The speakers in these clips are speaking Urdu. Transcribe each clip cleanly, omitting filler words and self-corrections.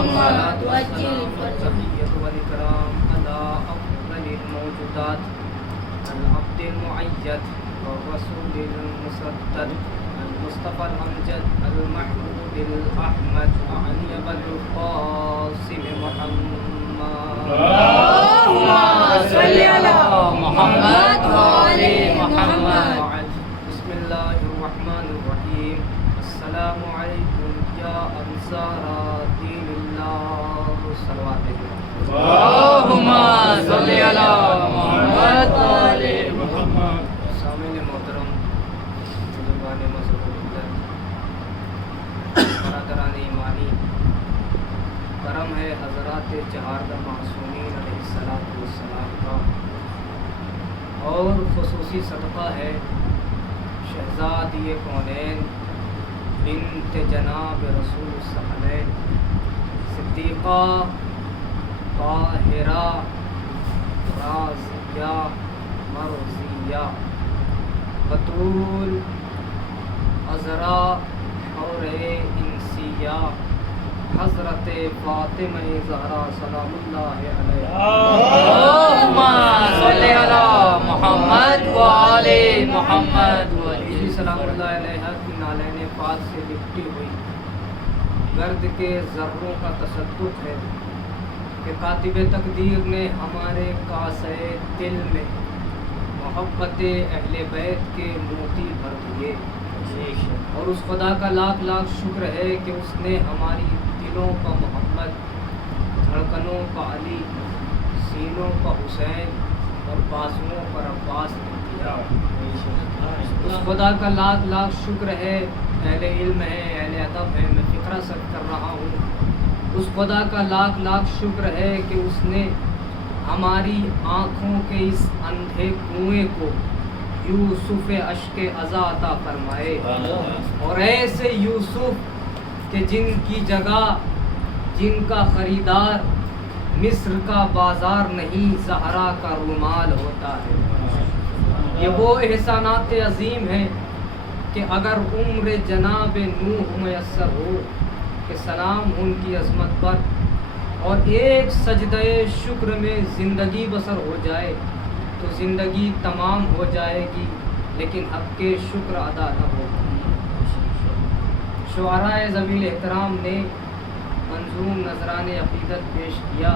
محمد وجل والتحية والإكرام على أفضل الموجودات العبد المؤيد والرسول المسدد المصطفى الأمجد المحمود الأحمد أعنيب القاسم محمد اللهم صل على محمد وآل محمد. بسم الله الرحمن الرحيم. السلام عليكم يا أنصار دين الله. صلوات اللهم صل على محمد وآل محمد. سامعین محترم، بزرگان مذہب برادران ایمانی، کرم ہے حضرات چہاردہ معصومین علیہ السلام کا، اور خصوصی صدقہ ہے شہزادی کونین بنت جناب رسول الثقلین صدیقہ طاہرہ رازیہ مرضیہ بطول عذرا اور انسیہ حضرت فاطمہ زہرا سلام اللہ علیہا. اللهم صل على محمد وآل محمد. سلام اللہ علیہ کی نالین پاک سے لپٹی ہوئی گرد کے ذروں کا تصدق ہے کہ کاتب تقدیر نے ہمارے کاسے دل میں محبت اہل بیت کے موتی بھر دیے، اور اس خدا کا لاکھ لاکھ شکر ہے کہ اس نے ہماری دلوں کا محمد، دھڑکنوں کا علی، سینوں کا حسین اور بازوؤں پر عباس نے دیا. اس خدا کا لاکھ لاکھ شکر ہے، اہل علم ہے، اہل ادب ہے، میں فقرہ سرد کر رہا ہوں. اس خدا کا لاکھ لاکھ شکر ہے کہ اس نے ہماری آنکھوں کے اس اندھے کنویں کو یوسف اشک عزا عطا فرمائے، اور ایسے یوسف کہ جن کی جگہ، جن کا خریدار مصر کا بازار نہیں زہرا کا رومال ہوتا ہے. یہ وہ احسانات عظیم ہیں کہ اگر عمر جناب نوح میسر ہو کہ سلام ان کی عظمت پر، اور ایک سجدہ شکر میں زندگی بسر ہو جائے تو زندگی تمام ہو جائے گی، لیکن حق کے شکر ادا نہ ہو. شعراء ذویل احترام نے منظوم نذران عقیدت پیش کیا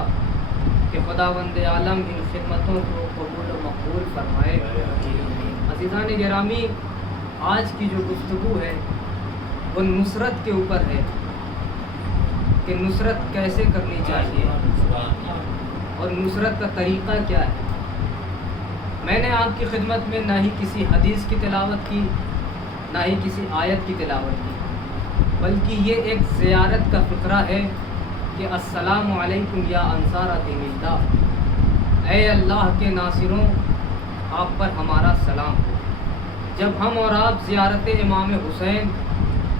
کہ خداوند عالم ان خدمتوں کو قبول و مقبول فرمائے. عزیزان گرامی، آج کی جو گفتگو ہے وہ نصرت کے اوپر ہے کہ نصرت کیسے کرنی چاہیے اور نصرت کا طریقہ کیا ہے. میں نے آپ کی خدمت میں نہ ہی کسی حدیث کی تلاوت کی، نہ ہی کسی آیت کی تلاوت کی، بلکہ یہ ایک زیارت کا فقرہ ہے کہ السلام علیکم یا انصار دین اللہ، اے اللہ کے ناصروں، آپ پر ہمارا سلام ہو. جب ہم اور آپ زیارت امام حسین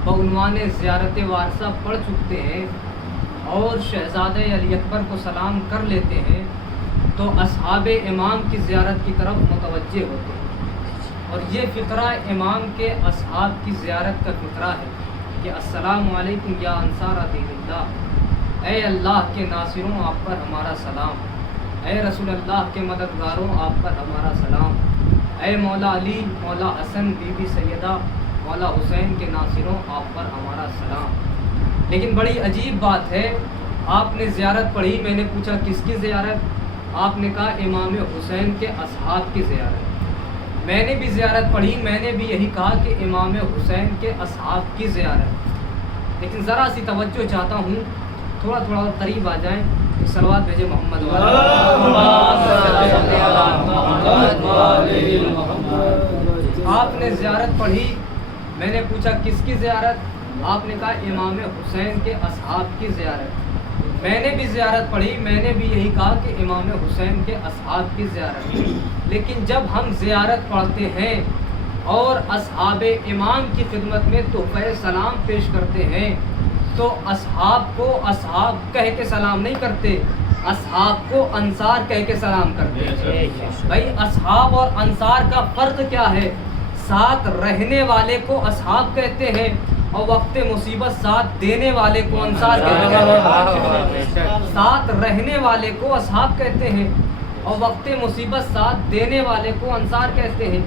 بعنوان زیارت وارثہ پڑھ چکتے ہیں اور شہزادہ علی اکبر کو سلام کر لیتے ہیں تو اصحاب امام کی زیارت کی طرف متوجہ ہوتے ہیں، اور یہ فقرہ امام کے اصحاب کی زیارت کا فقرہ ہے کہ السلام علیکم یا انصار دین اللہ، اے اللہ کے ناصروں، آپ پر ہمارا سلام، اے رسول اللہ کے مددگاروں، آپ پر ہمارا سلام، اے مولا علی، مولا حسن، بی بی سیدہ، مولا حسین کے ناصروں، آپ پر ہمارا سلام. لیکن بڑی عجیب بات ہے، آپ نے زیارت پڑھی، میں نے پوچھا کس کی زیارت؟ آپ نے کہا امام حسین کے اصحاب کی زیارت. میں نے بھی زیارت پڑھی، میں نے بھی یہی کہا کہ امام حسین کے اصحاب کی زیارت. لیکن ذرا سی توجہ چاہتا ہوں، تھوڑا تھوڑا اور قریب آ جائیں. ایک صلوات بھیجے محمد آپ نے زیارت پڑھی، میں نے پوچھا کس کی زیارت؟ آپ نے کہا امام حسین کے اصحاب کی زیارت. میں نے بھی زیارت پڑھی، میں نے بھی یہی کہا کہ امام حسین کے اصحاب کی زیارت. لیکن جب ہم زیارت پڑھتے ہیں اور اصحاب امام کی خدمت میں تحفہ سلام پیش کرتے ہیں تو اصحاب کو اصحاب کہہ کے سلام نہیں کرتے، اصحاب کو انصار کہہ کے سلام کرتے ہیں. بھائی اصحاب اور انصار کا فرق کیا ہے؟ ساتھ رہنے والے کو اصحاب کہتے ہیں اور وقت مصیبت ساتھ دینے والے کو انصار کہتے ہیں، ساتھ رہنے والے کو اصحاب کہتے ہیں، اور وقت مصیبت ساتھ دینے والے کو انصار کہتے ہیں۔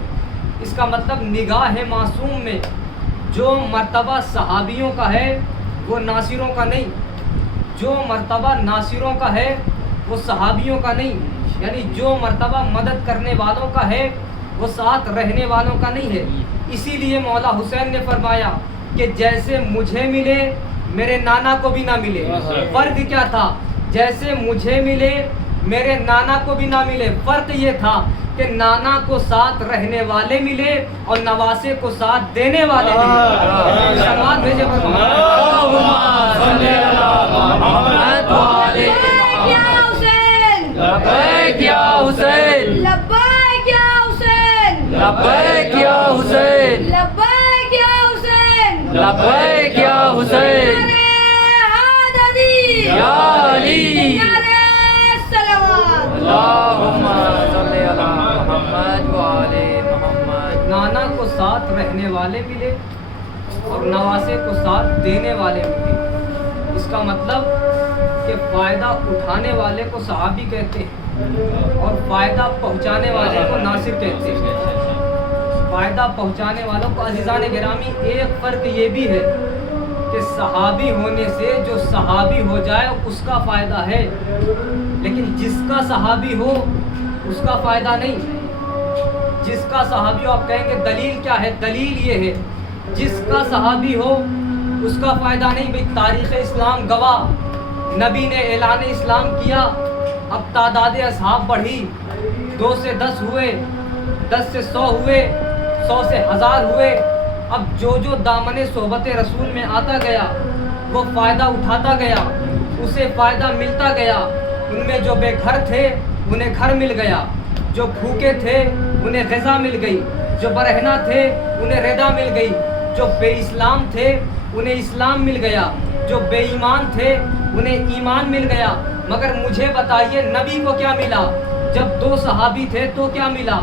اس کا مطلب نگاہ معصوم میں جو مرتبہ صحابیوں کا ہے وہ ناصروں کا نہیں، جو مرتبہ ناصروں کا ہے وہ صحابیوں کا نہیں، یعنی جو مرتبہ مدد کرنے والوں کا ہے وہ ساتھ رہنے والوں کا نہیں ہے۔ اسی لیے مولا حسین نے فرمایا کہ جیسے مجھے ملے میرے نانا کو بھی نہ ملے۔ فرق کیا تھا؟ جیسے مجھے ملے میرے نانا کو بھی نہ ملے، فرق یہ تھا کہ نانا کو ساتھ رہنے والے ملے اور نواسے کو ساتھ دینے والے ملے۔ سلوات بھیجے لبیک یا حسین، لبیک یا حسین، لبیک یا حسین، لبیک یا حسین، لبیک یا حسین، نعرہ حیدری، یا علی، نعرہ صلوات۔ اللہم صلی علی محمد و آل محمد۔ نانا کو ساتھ رہنے والے ملے اور نواسے کو ساتھ دینے والے ملے۔ اس کا مطلب کہ فائدہ اٹھانے والے کو صحابی کہتے ہیں اور فائدہ پہنچانے والے کو ناصر کہتے ہیں۔ فائدہ پہنچانے والوں کو عزیزان گرامی ایک فرق یہ بھی ہے کہ صحابی ہونے سے جو صحابی ہو جائے اس کا فائدہ ہے، لیکن جس کا صحابی ہو اس کا فائدہ نہیں۔ جس کا صحابی ہو، آپ کہیں گے دلیل کیا ہے؟ دلیل یہ ہے جس کا صحابی ہو اس کا فائدہ نہیں۔ بھئی تاریخ اسلام گواہ، نبی نے اعلان اسلام کیا، اب تعداد اصحاب بڑھی، 2 سے 10 ہوئے، 10 سے 100 ہوئے، 100 سے 1000 ہوئے۔ اب جو دامن صحبت رسول میں آتا گیا وہ فائدہ اٹھاتا گیا، اسے فائدہ ملتا گیا۔ ان میں جو بے گھر تھے انہیں گھر مل گیا، جو بھوکے تھے انہیں غذا مل گئی، جو برہنہ تھے انہیں رضا مل گئی، جو بے اسلام تھے انہیں اسلام مل گیا، جو بے ایمان تھے انہیں ایمان مل گیا۔ مگر مجھے بتائیے نبی کو کیا ملا؟ جب 2 صحابی تھے تو کیا ملا؟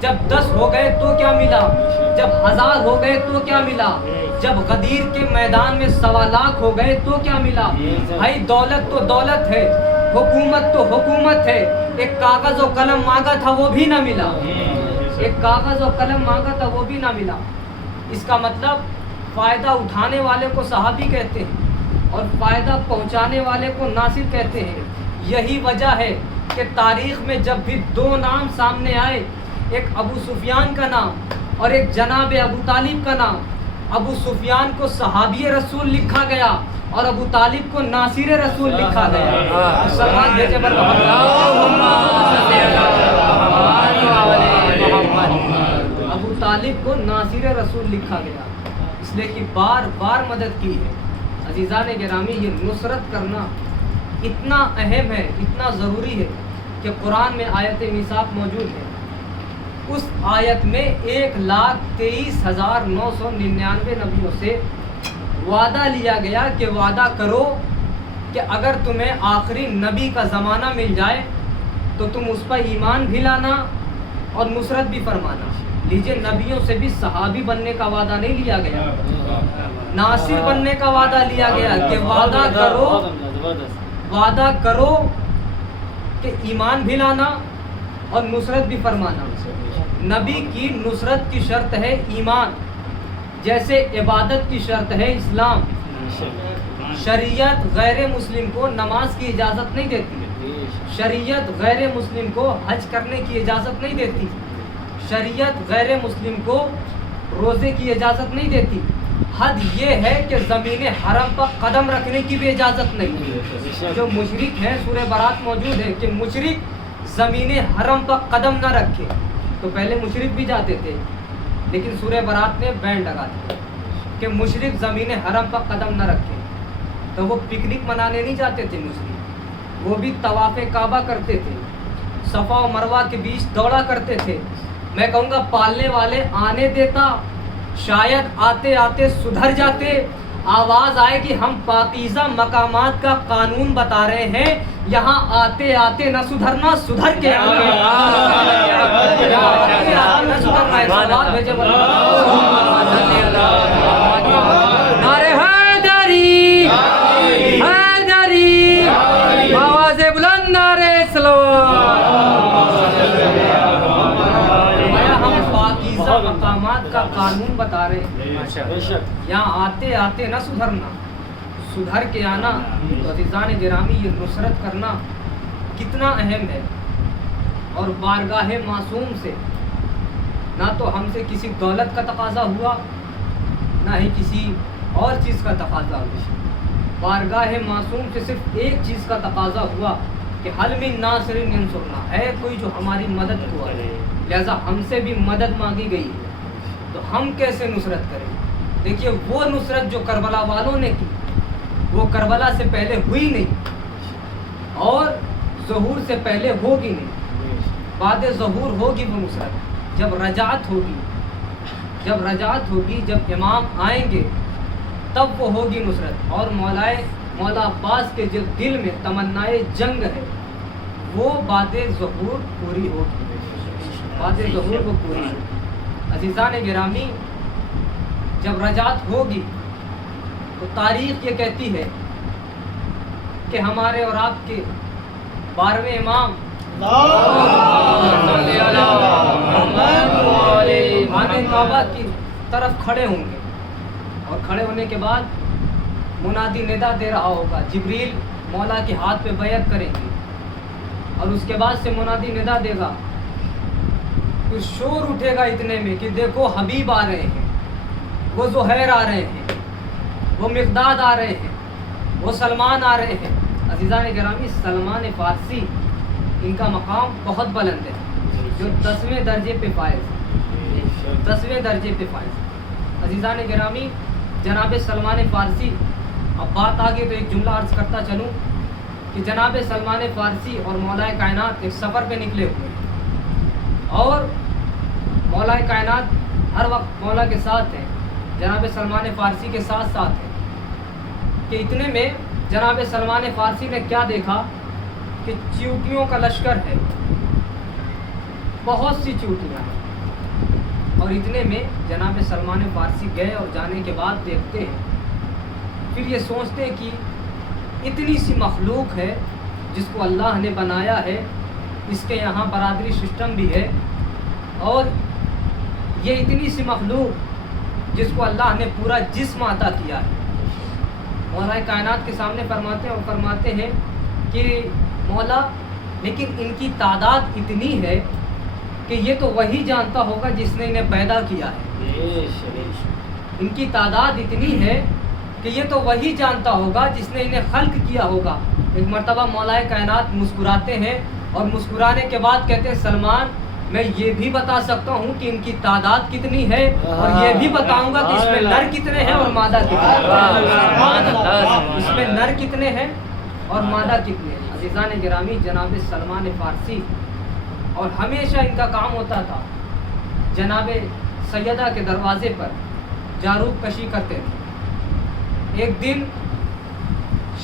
جب 10 ہو گئے تو کیا ملا؟ جب 1000 ہو گئے تو کیا ملا؟ جب غدیر کے میدان میں 1.25 لاکھ ہو گئے تو کیا ملا؟ بھائی دولت تو دولت ہے، حکومت تو حکومت ہے، ایک کاغذ و قلم مانگا تھا وہ بھی نہ ملا، ایک کاغذ و قلم مانگا تھا وہ بھی نہ ملا۔ اس کا مطلب فائدہ اٹھانے والے کو صحابی کہتے ہیں اور فائدہ پہنچانے والے کو ناصر کہتے ہیں۔ یہی وجہ ہے کہ تاریخ میں جب بھی 2 نام سامنے آئے، ایک ابو سفیان کا نام اور ایک جناب ابو طالب کا نام، ابو سفیان کو صحابی رسول لکھا گیا اور ابو طالب کو ناصر رسول لکھا گیا۔ سلمان بھیجے پر ابو طالب کو ناصر رسول لکھا گیا، اس لیے کہ بار بار مدد کی ہے۔ عزیزان گرامی یہ نصرت کرنا اتنا اہم ہے، اتنا ضروری ہے کہ قرآن میں آیت میثاق موجود ہے۔ اس آیت میں 1,23,999 نبیوں سے وعدہ لیا گیا کہ وعدہ کرو کہ اگر تمہیں آخری نبی کا زمانہ مل جائے تو تم اس پر ایمان بھی لانا اور نصرت بھی فرمانا۔ لیجئے نبیوں سے بھی صحابی بننے کا وعدہ نہیں لیا گیا، ناصر بننے کا وعدہ لیا گیا کہ وعدہ کرو کہ ایمان بھی لانا اور نصرت بھی فرمانا۔ نبی کی نصرت کی شرط ہے ایمان، جیسے عبادت کی شرط ہے اسلام۔ شریعت غیر مسلم کو نماز کی اجازت نہیں دیتی، شریعت غیر مسلم کو حج کرنے کی اجازت نہیں دیتی، شریعت غیر مسلم کو روزے کی اجازت نہیں دیتی۔ حد یہ ہے کہ زمین حرم پر قدم رکھنے کی بھی اجازت نہیں۔ جو مشرک ہیں سورہ برات موجود ہے کہ مشرک زمین حرم پر قدم نہ رکھے، تو پہلے مشرک بھی جاتے تھے لیکن سورہ برات نے بین لگا دیا کہ مشرک زمین حرم پر قدم نہ رکھے۔ تو وہ پکنک منانے نہیں جاتے تھے مشرک، وہ بھی طواف کعبہ کرتے تھے، صفا و مروہ کے بیچ دوڑا کرتے تھے۔ میں کہوں گا پالنے والے آنے دیتا، شاید آتے آتے سدھر جاتے، آواز آئے کہ ہم پاکیزہ مقامات کا قانون بتا رہے ہیں، یہاں آتے آتے نہ سدھرنا، سدھر کے کائنات کا قانون بتا رہے ہیں. بے شک یہاں آتے آتے نہ سدھرنا، سدھر کے آنا. تو عزیزان گرامی یہ نصرت کرنا کتنا اہم ہے. اور بارگاہ معصوم سے نہ تو ہم سے کسی دولت کا تقاضا ہوا، نہ ہی کسی اور چیز کا تقاضا ہوا. بارگاہ معصوم سے صرف ایک چیز کا تقاضا ہوا کہ حل من ناصر ینصرنا، ہے کوئی جو ہماری مدد کو آئے. لہذا ہم سے بھی مدد مانگی گئی ہے. تو ہم کیسے نصرت کریں؟ دیکھیے وہ نصرت جو کربلا والوں نے کی وہ کربلا سے پہلے ہوئی نہیں اور ظہور سے پہلے ہوگی نہیں. بعد ظہور ہوگی وہ نصرت جب رجعت ہوگی. جب رجعت ہوگی، جب امام آئیں گے تب وہ ہوگی نصرت. اور مولا عباس کے جو دل میں تمنائے جنگ ہے وہ بعد ظہور پوری ہوگی. بعد ظہور وہ پوری ہوگی. عزیزان گرامی جب رجعت ہوگی تو تاریخ یہ کہتی ہے کہ ہمارے اور آپ کے 12ویں امام خانہ کعبہ کی طرف کھڑے ہوں گے اور کھڑے ہونے کے بعد منادی ندا دے رہا ہوگا. جبریل مولا کے ہاتھ پہ بیعت کریں گے اور اس کے بعد سے منادی ندا دے گا. تو شور اٹھے گا اتنے میں کہ دیکھو حبیب آ رہے ہیں، وہ زہیر آ رہے ہیں، وہ مقداد آ رہے ہیں، وہ سلمان آ رہے ہیں. عزیزان گرامی سلمان فارسی ان کا مقام بہت بلند ہے جو 10ویں درجے پہ فائز ہے. 10ویں درجے پہ فائز. عزیزان گرامی جناب سلمان فارسی، اب بات آگے تو ایک جملہ عرض کرتا چلوں کہ جناب سلمان فارسی اور مولا کائنات ایک سفر پہ نکلے ہوئے ہیں اور مولا کائنات ہر وقت مولا کے ساتھ ہیں، جناب سلمان فارسی کے ساتھ ساتھ ہیں. کہ اتنے میں جناب سلمان فارسی نے کیا دیکھا کہ چیونٹیوں کا لشکر ہے، بہت سی چیونٹیاں ہیں. اور اتنے میں جناب سلمان فارسی گئے اور جانے کے بعد دیکھتے ہیں، پھر یہ سوچتے ہیں کہ اتنی سی مخلوق ہے جس کو اللہ نے بنایا ہے، اس کے یہاں برادری سسٹم بھی ہے، اور یہ اتنی سی مخلوق جس کو اللہ نے پورا جسم عطا کیا ہے. مولا کائنات کے سامنے فرماتے ہیں کہ مولا لیکن ان کی تعداد اتنی ہے کہ یہ تو وہی جانتا ہوگا جس نے انہیں پیدا کیا ہے. ان کی تعداد اتنی ہے کہ یہ تو وہی جانتا ہوگا جس نے انہیں خلق کیا ہوگا. ایک مرتبہ مولا کائنات مسکراتے ہیں اور مسکرانے کے بعد کہتے ہیں سلمان میں یہ بھی بتا سکتا ہوں کہ ان کی تعداد کتنی ہے اور یہ بھی بتاؤں گا کہ اس میں نر کتنے ہیں اور مادہ کتنے ہیں. اس میں نر کتنے ہیں اور مادہ کتنے ہیں. عزیزان گرامی جناب سلمان فارسی، اور ہمیشہ ان کا کام ہوتا تھا جناب سیدہ کے دروازے پر جاروب کشی کرتے تھے. ایک دن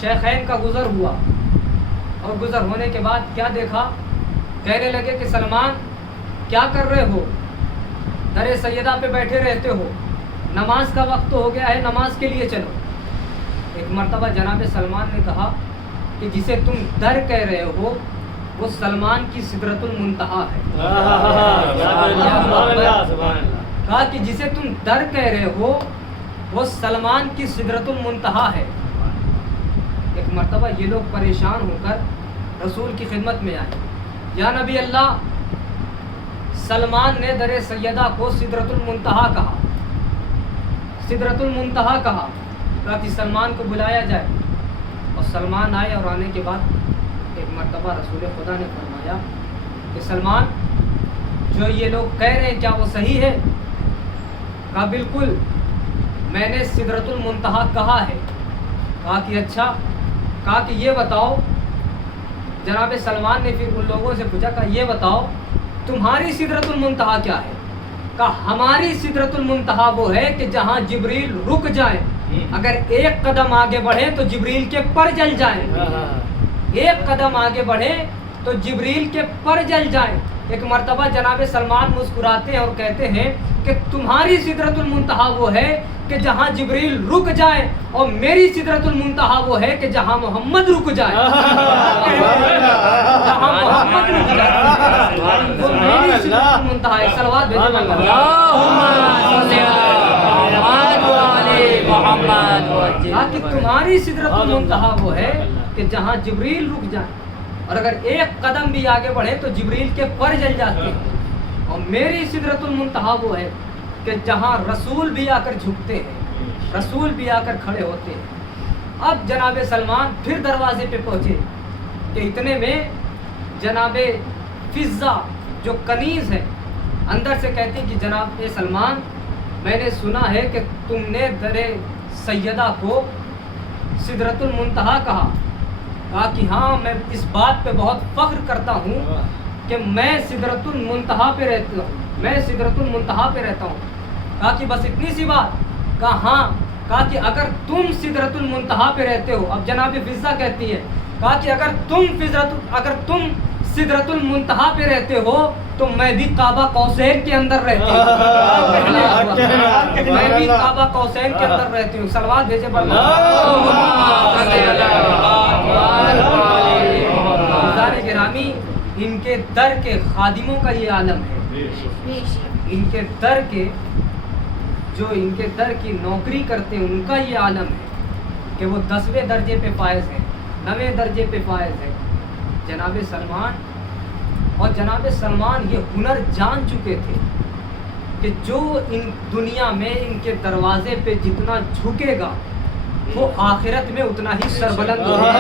شیخین کا گزر ہوا اور گزر ہونے کے بعد کیا دیکھا، کہنے لگے کہ سلمان کیا کر رہے ہو، در سیدہ پہ بیٹھے رہتے ہو، نماز کا وقت تو ہو گیا ہے، نماز کے لیے چلو. ایک مرتبہ جناب سلمان نے کہا کہ جسے تم در کہہ رہے ہو وہ سلمان کی سدرۃ المنتہا ہے. کہا کہ جسے تم در کہہ رہے ہو وہ سلمان کی سدرۃ المنتہا ہے. ایک مرتبہ یہ لوگ پریشان ہو کر رسول کی خدمت میں آئے. یا نبی اللہ، سلمان نے در سیدہ کو سدرۃ المنتہا کہا. سدرۃ المنتہا کہا کہ سلمان کو بلایا جائے. اور سلمان آئے اور آنے کے بعد ایک مرتبہ رسول خدا نے فرمایا کہ سلمان جو یہ لوگ کہہ رہے ہیں کیا وہ صحیح ہے؟ کہا بالکل، میں نے سدرۃ المنتہا کہا ہے. کہا کہ اچھا. کہا کہ یہ بتاؤ، جناب سلمان نے پھر ان لوگوں سے پوچھا کہ یہ بتاؤ تمہاری سدرۃ المنتہا کیا ہے؟ کہا ہماری سدرۃ المنتہا وہ ہے کہ جہاں جبریل رک جائیں، اگر ایک قدم آگے بڑھیں تو جبریل کے پر جل جائیں. ایک قدم آگے بڑھیں تو جبریل کے پر جل جائیں. ایک مرتبہ جناب سلمان مسکراتے ہیں اور کہتے ہیں کہ تمہاری سدرۃ المنتہا وہ ہے کہ جہاں جبریل رک جائے اور میری سدرۃ المنتہا وہ ہے کہ جہاں محمد رک جائے. جہاں محمد رک جائے وہ میری سدرۃ المنتہا ہے. صلوات بھیجیں کہ تمہاری سدرۃ المنتہا وہ ہے کہ جہاں جبریل رک جائے اور اگر ایک قدم بھی آگے بڑھے تو جبریل کے پر جل جاتے ہیں. اور میری سدرۃ المنتہا وہ ہے کہ جہاں رسول بھی آ کر جھکتے ہیں, رسول بھی آ کر کھڑے ہوتے ہیں. اب جناب سلمان پھر دروازے پہ پہنچے کہ اتنے میں جناب فضہ جو کنیز ہے اندر سے کہتی کہ جناب سلمان میں نے سنا ہے کہ تم نے در سیدہ کو سدرۃ المنتہا کہا کہ ہاں میں اس بات پہ بہت فخر کرتا ہوں کہ میں سدرۃ المنتہا پہ رہتا ہوں, میں سدرۃ المنتہا پہ رہتا ہوں. کہا کہ بس اتنی سی بات. کہا ہاں. کہا کہ اگر تم سدرۃ المنتہا پہ رہتے ہو, اب جناب فضہ کہتی ہے, کہا کہ اگر تم سدرۃ المنتہا پہ رہتے ہو تو میں بھی کعبہ قوسین کے اندر رہتی ہوں. میں بھی کعبہ قوسین کے اندر رہتی ہوں. صلوات بھیجے گرامی. ان کے در کے خادموں کا یہ عالم ہے, ان کے در کے جو ان کے در کی نوکری کرتے ہیں ان کا یہ عالم ہے کہ وہ 10ویں درجے پہ فائز ہیں, 9ویں درجے پہ فائز ہیں. جناب سلمان اور جناب سلمان یہ ہنر جان چکے تھے کہ جو ان دنیا میں ان کے دروازے پہ جتنا جھکے گا وہ آخرت میں اتنا ہی سربلند ہوگا.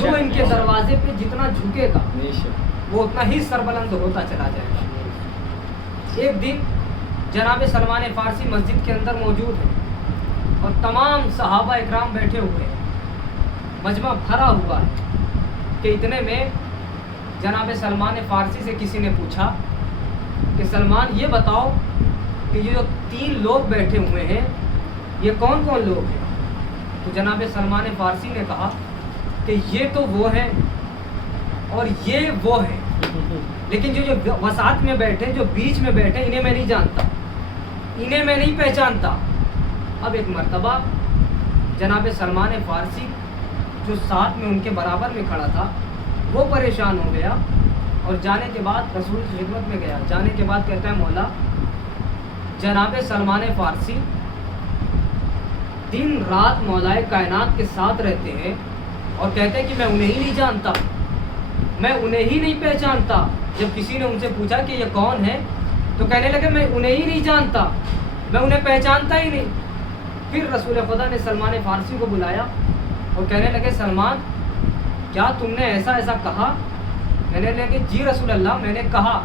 جو ان کے دروازے پہ جتنا جھکے گا وہ اتنا ہی سربلند ہوتا چلا جائے گا. ایک دن جناب سلمان فارسی مسجد کے اندر موجود ہے اور تمام صحابہ اکرام بیٹھے ہوئے ہیں, مجمع بھرا ہوا ہے کہ اتنے میں جناب سلمان فارسی سے کسی نے پوچھا کہ سلمان یہ بتاؤ کہ یہ جو 3 لوگ بیٹھے ہوئے ہیں یہ کون کون لوگ ہیں؟ تو جناب سلمان فارسی نے کہا کہ یہ تو وہ ہیں اور یہ وہ ہیں, لیکن جو وسط میں بیٹھے, جو بیچ میں بیٹھے, انہیں میں نہیں جانتا, انہیں میں نہیں پہچانتا. اب ایک مرتبہ جناب سلمان فارسی جو ساتھ میں ان کے برابر میں کھڑا تھا وہ پریشان ہو گیا اور جانے کے بعد رسول کی خدمت میں گیا. جانے کے بعد کہتا ہے مولا جناب سلمان فارسی دن رات مولائے کائنات کے ساتھ رہتے ہیں اور کہتے ہیں کہ میں انہیں ہی نہیں جانتا, میں انہیں ہی نہیں پہچانتا. جب کسی نے ان سے پوچھا کہ یہ کون ہے تو کہنے لگے میں انہیں ہی نہیں جانتا, میں انہیں پہچانتا ہی نہیں. پھر رسول خدا نے سلمان فارسی کو بلایا اور کہنے لگے سلمان کیا تم نے ایسا ایسا کہا؟ کہنے لگے جی رسول اللہ میں نے کہا.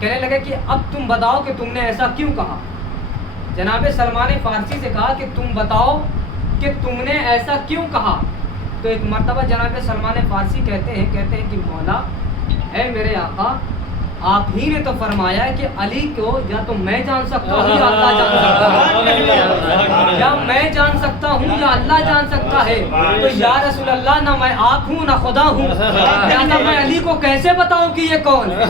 کہنے لگے کہ اب تم بتاؤ کہ تم نے ایسا کیوں کہا؟ جناب سلمان فارسی سے کہا کہ تم بتاؤ کہ تم نے ایسا کیوں کہا. تو ایک مرتبہ جناب سلمان فارسی کہتے ہیں کہ مولا اے میرے آقا آپ ہی نے تو فرمایا کہ علی کو یا تو میں جان سکتا ہوں یا اللہ جان سکتا ہے, یا میں جان سکتا ہوں یا اللہ جان سکتا ہے. تو یا رسول اللہ نہ میں آپ ہوں نہ خدا ہوں, لہذا میں علی کو کیسے بتاؤں کہ یہ کون ہے؟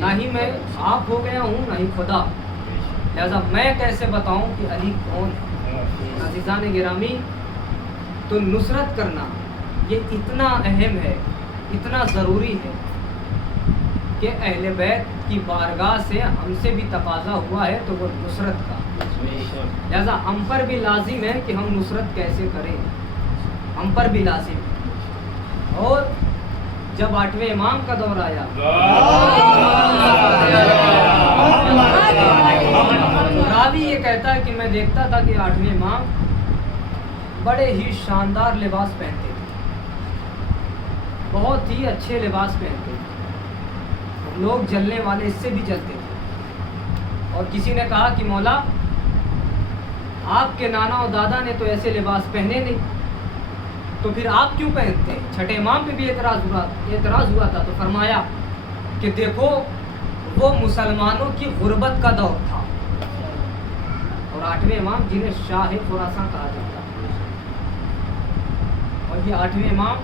نہ ہی میں آپ ہو گیا ہوں نہ ہی خدا, لہذا میں کیسے بتاؤں کہ علی کون ہے. عزیزان گرامی تو نصرت کرنا یہ اتنا اہم ہے, اتنا ضروری ہے کہ اہل بیت کی بارگاہ سے ہم سے بھی تقاضا ہوا ہے تو وہ نصرت کا. لہذا ہم پر بھی لازم ہے کہ ہم نصرت کیسے کریں, ہم پر بھی لازم ہے. اور جب 8ویں امام کا دور آیا راوی یہ کہتا ہے کہ میں دیکھتا تھا کہ 8ویں امام بڑے ہی شاندار لباس پہنتے تھے, بہت ہی اچھے لباس پہنتے تھے, لوگ جلنے والے اس سے بھی جلتے تھے. اور کسی نے کہا کہ مولا آپ کے نانا اور دادا نے تو ایسے لباس پہنے نہیں، تو پھر آپ کیوں پہنتے ہیں؟ چھٹے امام پہ بھی اعتراض ہوا تھا، تو فرمایا کہ دیکھو وہ مسلمانوں کی غربت کا دور تھا، اور 8ویں امام جنہیں شاہ خراساں کہا جاتا ہے، اور یہ 8ویں امام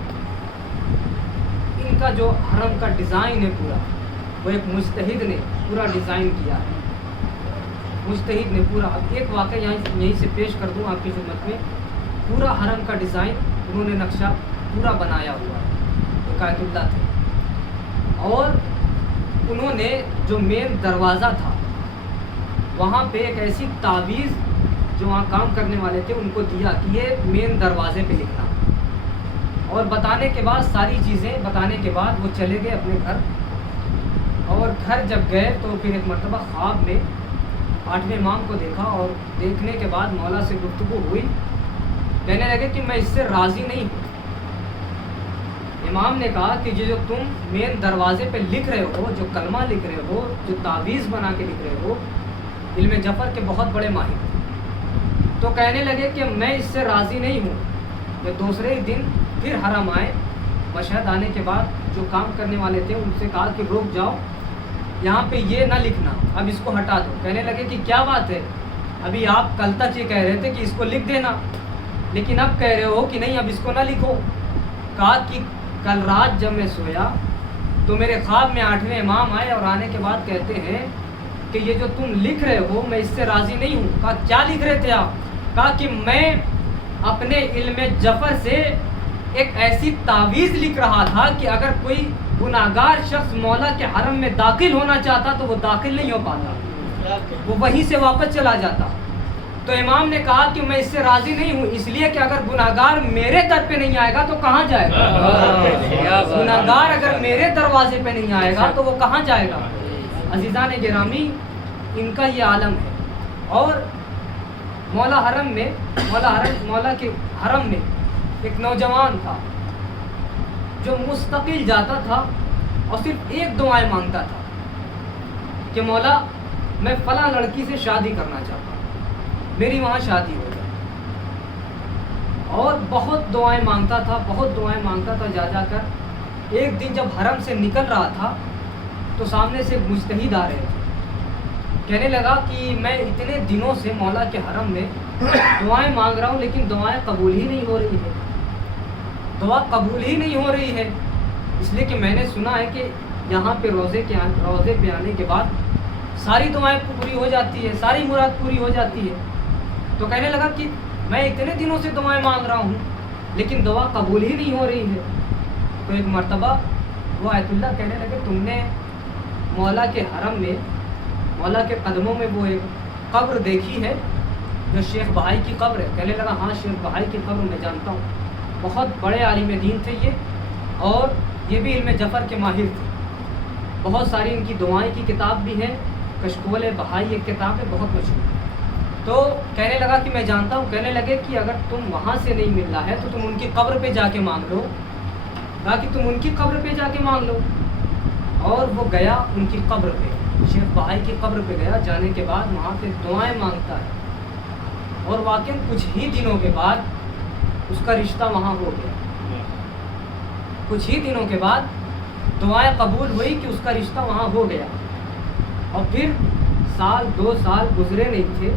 ان کا جو حرم کا ڈیزائن ہے پورا، وہ ایک مجتہد نے پورا ڈیزائن کیا ہے، مجتہد نے پورا. اب ایک واقعہ یہیں سے پیش کر دوں آپ کی خدمت میں. پورا حرم کا ڈیزائن انہوں نے نقشہ پورا بنایا ہوا ہے، عقائد اللہ تھے، اور انہوں نے جو مین دروازہ تھا وہاں پہ ایک ایسی تعویذ جو وہاں کام کرنے والے تھے ان کو دیا کہ یہ مین دروازے پہ لکھنا، اور بتانے کے بعد ساری چیزیں بتانے کے بعد وہ چلے گئے اپنے گھر. اور گھر جب گئے تو پھر ایک مرتبہ خواب میں 8ویں امام کو دیکھا، اور دیکھنے کے بعد مولا سے گفتگو ہوئی. کہنے لگے کہ میں اس سے راضی نہیں ہوں. امام نے کہا کہ جو تم مین دروازے پہ لکھ رہے ہو، جو کلمہ لکھ رہے ہو، جو تعویذ بنا کے لکھ رہے ہو، علم جفر کے بہت بڑے ماہر تھے. تو کہنے لگے کہ میں اس سے راضی نہیں ہوں. کہ دوسرے ہی دن پھر حرم آئے. مشہد آنے کے بعد جو کام کرنے والے تھے ان سے کہا کہ رک جاؤ، یہاں پہ یہ نہ لکھنا، اب اس کو ہٹا دو. کہنے لگے کہ کیا بات ہے، ابھی آپ کل تک یہ کہہ رہے تھے کہ اس کو لکھ دینا، لیکن اب کہہ رہے ہو کہ نہیں اب اس کو نہ لکھو. کہا کہ کل رات جب میں سویا تو میرے خواب میں 8ویں امام آئے، اور آنے کے بعد کہتے ہیں کہ یہ جو تم لکھ رہے ہو میں اس سے راضی نہیں ہوں. کہا کیا لکھ رہے تھے آپ؟ کہا کہ میں اپنے علم جفر سے ایک ایسی تعویذ لکھ رہا تھا کہ اگر کوئی گناہگار شخص مولا کے حرم میں داخل ہونا چاہتا تو وہ داخل نہیں ہو پاتا، وہ وہیں سے واپس چلا جاتا. تو امام نے کہا کہ میں اس سے راضی نہیں ہوں، اس لیے کہ اگر گناہگار میرے در پہ نہیں آئے گا تو کہاں جائے گا؟ گناہگار اگر میرے دروازے پہ نہیں آئے گا تو وہ کہاں جائے گا؟ عزیزان گرامی، ان کا یہ عالم ہے. اور مولا کے حرم میں ایک نوجوان تھا جو مستقل جاتا تھا اور صرف ایک دعائیں مانگتا تھا کہ مولا میں فلاں لڑکی سے شادی کرنا چاہتا ہوں، میری وہاں شادی ہو جائے. اور بہت دعائیں مانگتا تھا جا کر. ایک دن جب حرم سے نکل رہا تھا تو سامنے سے مجتہد آ رہے تھے. کہنے لگا کہ میں اتنے دنوں سے مولا کے حرم میں دعائیں مانگ رہا ہوں لیکن دعائیں قبول ہی نہیں ہو رہی ہے، دعا قبول ہی نہیں ہو رہی ہے، اس لیے کہ میں نے سنا ہے کہ یہاں پہ روزے پہ آنے کے بعد ساری دعائیں پوری ہو جاتی ہے، ساری مراد پوری ہو جاتی ہے. تو کہنے لگا کہ میں اتنے دنوں سے دعائیں مانگ رہا ہوں لیکن دعا قبول ہی نہیں ہو رہی ہے. تو ایک مرتبہ وہ آیت اللہ کہنے لگے تم نے مولا کے حرم میں، مولا کے قدموں میں وہ ایک قبر دیکھی ہے جو شیخ بہائی کی قبر ہے؟ کہنے لگا ہاں شیخ بہائی کی قبر میں جانتا ہوں. بہت بڑے عالم دین تھے یہ، اور یہ بھی علم جفر کے ماہر تھے. بہت ساری ان کی دعائیں کی کتاب بھی ہے، کشکول بہائی ایک کتاب ہے بہت مشہور. تو کہنے لگا کہ میں جانتا ہوں. کہنے لگے کہ اگر تم وہاں سے نہیں مل رہا ہے تو تم ان کی قبر پہ جا کے مانگ لو. کہا کہ تم ان کی قبر پہ جا کے مانگ لو. اور وہ گیا ان کی قبر پہ، شیخ بہائی کی قبر پہ گیا. جانے کے بعد وہاں پہ دعائیں مانگتا ہے، اور واقعی کچھ ہی دنوں کے بعد اس کا رشتہ وہاں ہو گیا. کچھ ہی دنوں کے بعد دعائیں قبول ہوئی کہ اس کا رشتہ وہاں ہو گیا. اور پھر سال 2 سال گزرے نہیں تھے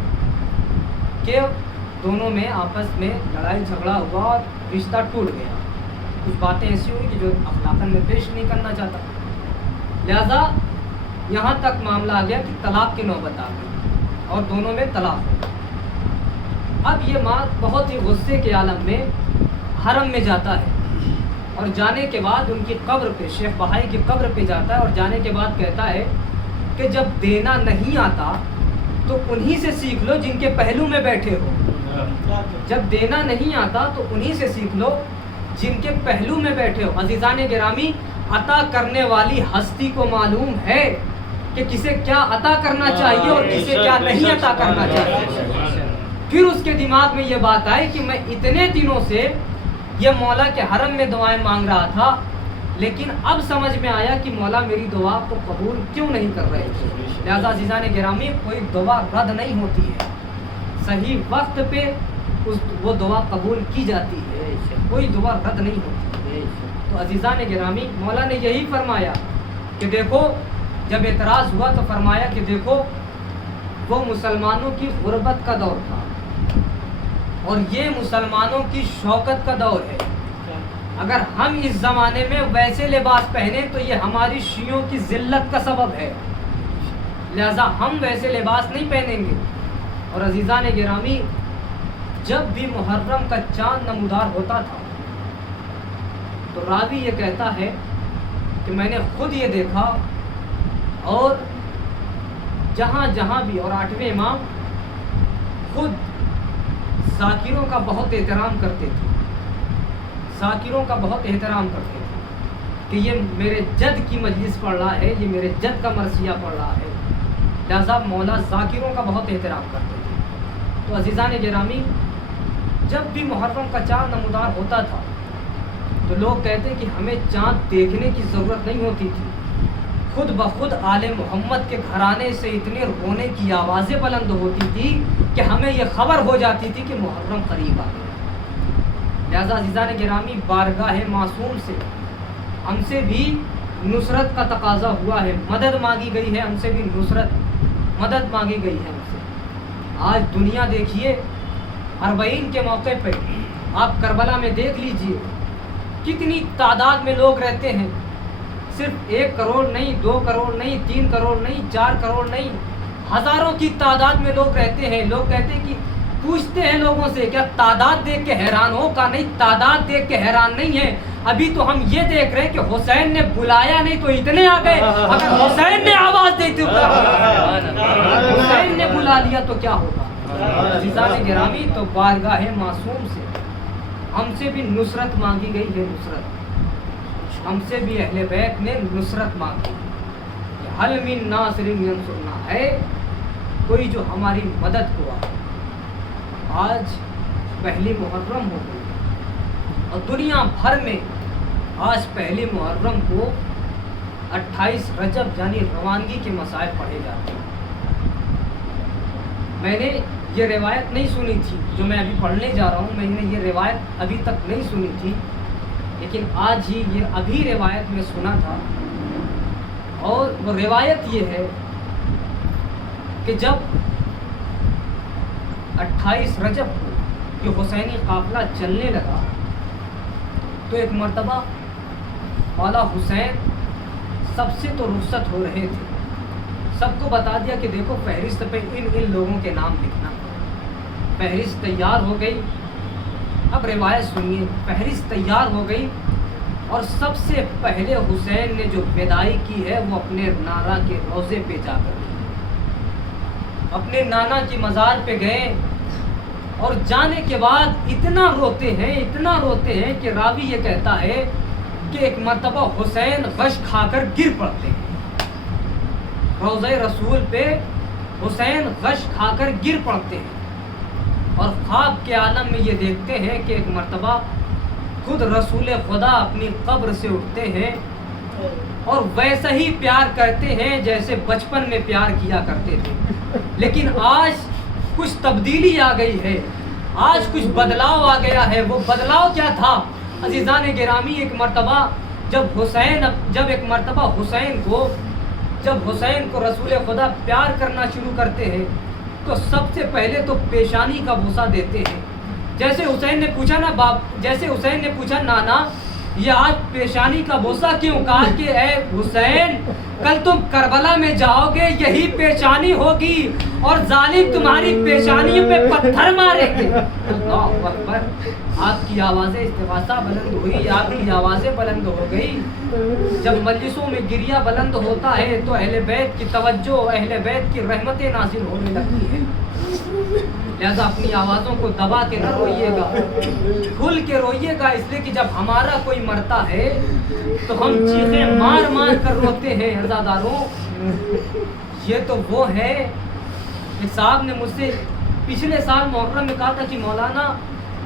کہ دونوں میں آپس میں لڑائی جھگڑا ہوا اور رشتہ ٹوٹ گیا. کچھ باتیں ایسی ہوئی کہ جو اخلاقاً میں پیش نہیں کرنا چاہتا، لہذا یہاں تک معاملہ آ گیا کہ طلاق کی نوبت آ گئی اور دونوں میں طلاق ہو گئی. اب یہ ماں بہت ہی غصے کے عالم میں حرم میں جاتا ہے، اور جانے کے بعد ان کی قبر پہ، شیخ بہائی کی قبر پہ جاتا ہے، اور جانے کے بعد کہتا ہے کہ جب دینا نہیں آتا تو انہی سے سیکھ لو جن کے پہلو میں بیٹھے ہو. جب دینا نہیں آتا تو انہی سے سیکھ لو جن کے پہلو میں بیٹھے ہو. عزیزان گرامی، عطا کرنے والی ہستی کو معلوم ہے کہ کسے کیا عطا کرنا چاہیے اور کسے کیا نہیں عطا کرنا چاہیے. پھر اس کے دماغ میں یہ بات آئی کہ میں اتنے دنوں سے یہ مولا کے حرم میں دعائیں مانگ رہا تھا، لیکن اب سمجھ میں آیا کہ مولا میری دعا کو قبول کیوں نہیں کر رہے. لہذا عزیزان گرامی، کوئی دعا رد نہیں ہوتی ہے، صحیح وقت پہ وہ دعا قبول کی جاتی ہے، کوئی دعا رد نہیں ہوتی۔ تو عزیزان گرامی، مولا نے یہی فرمایا کہ دیکھو، جب اعتراض ہوا تو فرمایا کہ دیکھو وہ مسلمانوں کی غربت کا دور تھا اور یہ مسلمانوں کی شوکت کا دور ہے۔ اگر ہم اس زمانے میں ویسے لباس پہنے تو یہ ہماری شیعوں کی ذلت کا سبب ہے، لہذا ہم ویسے لباس نہیں پہنیں گے۔ اور عزیزان گرامی، جب بھی محرم کا چاند نمودار ہوتا تھا تو راوی یہ کہتا ہے کہ میں نے خود یہ دیکھا، اور جہاں جہاں بھی، اور 8ویں امام خود ذاکروں کا بہت احترام کرتے تھے، ذاکروں کا بہت احترام کرتے تھے کہ یہ میرے جد کی مجلس پڑھ رہا ہے، یہ میرے جد کا مرثیہ پڑھ رہا ہے، لہذا مولا ذاکروں کا بہت احترام کرتے تھے۔ تو عزیزان گرامی، جب بھی محرم کا چاند نمودار ہوتا تھا تو لوگ کہتے کہ ہمیں چاند دیکھنے کی ضرورت نہیں ہوتی تھی، خود بخود آل محمد کے گھرانے سے اتنے رونے کی آوازیں بلند ہوتی تھی کہ ہمیں یہ خبر ہو جاتی تھی کہ محرم قریب آ گیا۔ لہذا عزیزان گرامی، بارگاہ معصوم سے ہم سے بھی نصرت کا تقاضا ہوا ہے، مدد مانگی گئی ہے، ہم سے بھی نصرت، مدد مانگی گئی ہے ہم سے۔ آج دنیا دیکھیے، 40 کے موقع پہ آپ کربلا میں دیکھ لیجئے کتنی تعداد میں لوگ رہتے ہیں، صرف 1 کروڑ نہیں، 2 کروڑ نہیں، 3 کروڑ نہیں، 4 کروڑ نہیں، ہزاروں کی تعداد میں لوگ رہتے ہیں۔ لوگ کہتے ہیں کہ پوچھتے ہیں لوگوں سے، کیا تعداد دیکھ کے حیران ہو؟ کا نہیں، تعداد دیکھ کے حیران نہیں ہے، ابھی تو ہم یہ دیکھ رہے ہیں کہ حسین نے بلایا نہیں تو اتنے آ گئے، اگر حسین نے آواز دی تو حسین نے بلا لیا تو کیا ہوگا؟ عزیزان گرامی، تو بارگاہ معصوم سے ہم سے بھی نصرت مانگی گئی ہے، نصرت ہم سے بھی اہل بیت نے نصرت مانگی۔ حل من ناصر ینصرنا، ہے کوئی جو ہماری مدد کو آئے۔ آج پہلی محرم ہو گئی اور دنیا بھر میں آج پہلی محرم کو 28 رجب یعنی روانگی کے مسائل پڑھے جاتے ہیں۔ میں نے یہ روایت نہیں سنی تھی جو میں ابھی پڑھنے جا رہا ہوں، میں نے یہ روایت ابھی تک نہیں سنی تھی، لیکن آج ہی یہ ابھی روایت میں سنا تھا۔ اور وہ روایت یہ ہے کہ جب 28 رجب کو جو حسینی قافلہ چلنے لگا تو ایک مرتبہ مولا حسین سب سے تو رخصت ہو رہے تھے، سب کو بتا دیا کہ دیکھو فہرست پہ ان لوگوں کے نام لکھنا۔ فہرست تیار ہو گئی، اب روایت سنیے، فہرست تیار ہو گئی اور سب سے پہلے حسین نے جو وداعی کی ہے وہ اپنے نانا کے روضے پہ جا کر کی، اپنے نانا کی مزار پہ گئے اور جانے کے بعد اتنا روتے ہیں کہ راوی یہ کہتا ہے کہ ایک مرتبہ حسین غش کھا کر گر پڑتے ہیں، روضہ رسول پہ حسین غش کھا کر گر پڑتے ہیں اور خواب کے عالم میں یہ دیکھتے ہیں کہ ایک مرتبہ خود رسول خدا اپنی قبر سے اٹھتے ہیں اور ویسا ہی پیار کرتے ہیں جیسے بچپن میں پیار کیا کرتے تھے، لیکن آج کچھ تبدیلی آ گئی ہے، آج کچھ بدلاؤ آ گیا ہے۔ وہ بدلاؤ کیا تھا عزیزان گرامی؟ ایک مرتبہ جب حسین کو رسول خدا پیار کرنا شروع کرتے ہیں تو سب سے پہلے تو پیشانی کا بوسہ دیتے ہیں۔ جیسے حسین نے پوچھا نانا یہ آج پیشانی کا بوسہ کیوں؟ کہا کہ اے حسین، کل تم کربلا میں جاؤ گے، یہی پیشانی ہوگی اور ظالم تمہاری پیشانی پہ پتھر ماریں گے۔ اللہ اکبر! آپ کی آوازیں استغاثہ بلند ہوئی، آپ کی آوازیں بلند ہو گئی۔ جب مجلسوں میں گریہ بلند ہوتا ہے تو اہل بیت کی توجہ، اہل بیت کی رحمتیں نازل ہونے لگتی ہیں، لہذا اپنی آوازوں کو دبا کے نہ روئیے گا، کھل کے روئیے گا، اس لیے کہ جب ہمارا کوئی مرتا ہے تو ہم چیخیں مار مار کر روتے ہیں۔ عزاداروں، یہ تو وہ ہے کہ صاحب نے مجھ سے پچھلے سال محرم میں کہا تھا کہ مولانا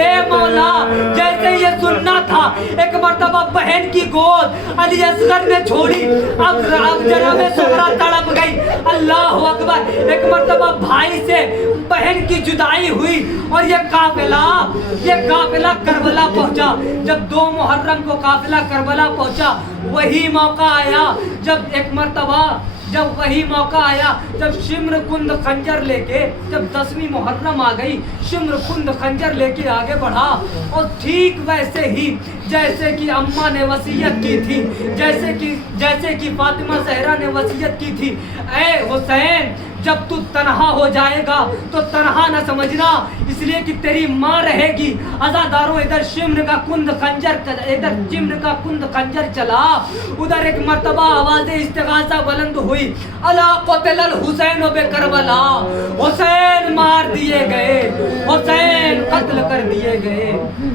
اے مولا جیسے یہ سننا تھا ایک مرتبہ بہن کی گود علی اصغر نے چھوڑی, اب جناب سغرا تڑپ گئی. اللہ اکبر. ایک مرتبہ بھائی سے بہن کی جدائی ہوئی اور یہ قافلہ کربلا پہنچا. جب 2 محرم کو قافلہ کربلا پہنچا, وہی موقع آیا جب شمر کند خنجر لے کے, جب 10ویں محرم آ گئی, شمر کند خنجر لے کے آگے بڑھا. اور ٹھیک ویسے ہی جیسے کہ اماں نے وصیت کی تھی, جیسے کہ فاطمہ زہرا نے وصیت کی تھی, اے حسین جب تو تنہا ہو جائے گا تو تنہا نہ سمجھنا, اس لیے کہ تیری ماں رہے گی. عزاداروں ادھر شمر کا کند خنجر چلا, ادھر ایک مرتبہ آواز استغاثہ بلند ہوئی, الا قتل الحسین بکربلا, حسین مار دیے گئے, حسین قتل کر دیے گئے,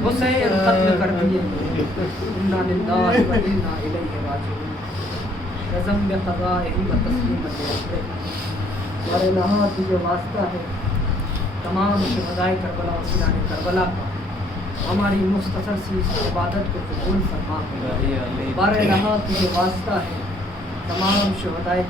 حسین قتل کر دیے گئے. انا للہ و انا الیہ راجعون. رضم بقضائہ و تسلیمۃ امرہ. اور الہ تجھے واسطہ ہے تمام شہدائے کربلا اور شہدائے کربلا کا, ہماری مختصر سی اس عبادت کو قبول فرما. بار الہ تجھے واسطہ ہے تمام شہدائے